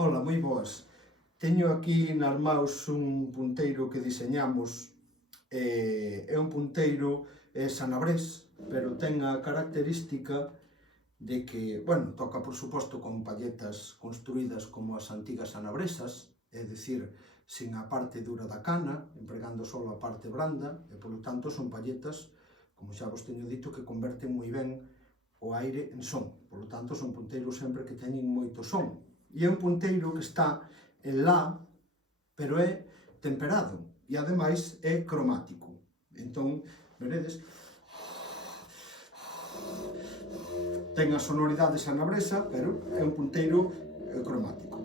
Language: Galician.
Ola, moi boas. Teño aquí nas maus un punteiro que diseñamos. É un punteiro sanabrés, pero ten a característica de que, bueno, toca por suposto con palletas construídas como as antigas sanabresas, é dicir, sin a parte dura da cana, empregando só a parte branda, e polo tanto son palletas, como xa vos teño dito, que converten moi ben o aire en son. Polo tanto, son punteiros sempre que teñen moito son. E é un punteiro que está en La, pero é temperado e ademais é cromático. Entón, veredes, ten a sonoridade sanabresa, pero é un punteiro cromático.